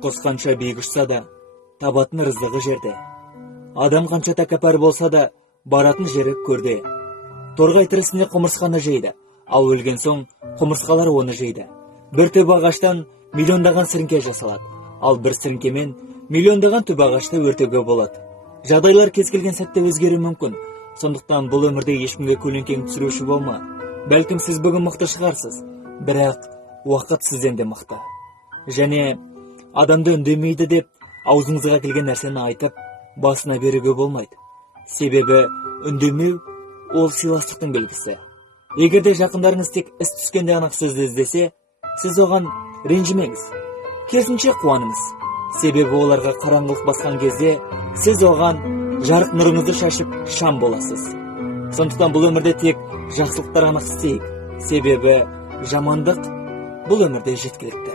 Құс қанша биік ұшса да, табатын рызығы жерде. Адам қанша тәкаппар болса да, баратын жері көрде. Торғай тірісінде құмырсқаны жейді, ал өлген соң құмырсқалар оны жейді. Бір түп ағаштан миллиондаған сіріңке жасалады, ал бір сіріңкемен миллиондаған түп ағашты өртеуге болады. Жағдайлар кез келген сәтте өзгеруі мүмкін. Сондықтан бұл өмірде ешкімге көлеңкең түсіруші болма. Бәлкім сіз бүгін мықты шығарсыз, бірақ уақыт сізден де мықты. Және адамды үндемейді деп аузыңызға келген нәрсені айтып, басына беруге болмайды. Себебі үндемеу ол сыйластықтың белгісі. Егерде жақындарыңыз тек іс түскенде анық сізді іздесе, сіз оған ренжімеңіз, керісінше қуаныңыз. Себебі оларға қараңғылық басқан кезде сіз оған жарық нұрыңызды шашып шам боласыз. Сондықтан бұл өмірде тек жақсылықтар анық істейік. Себебі жамандық бұл өмірде жеткілікті.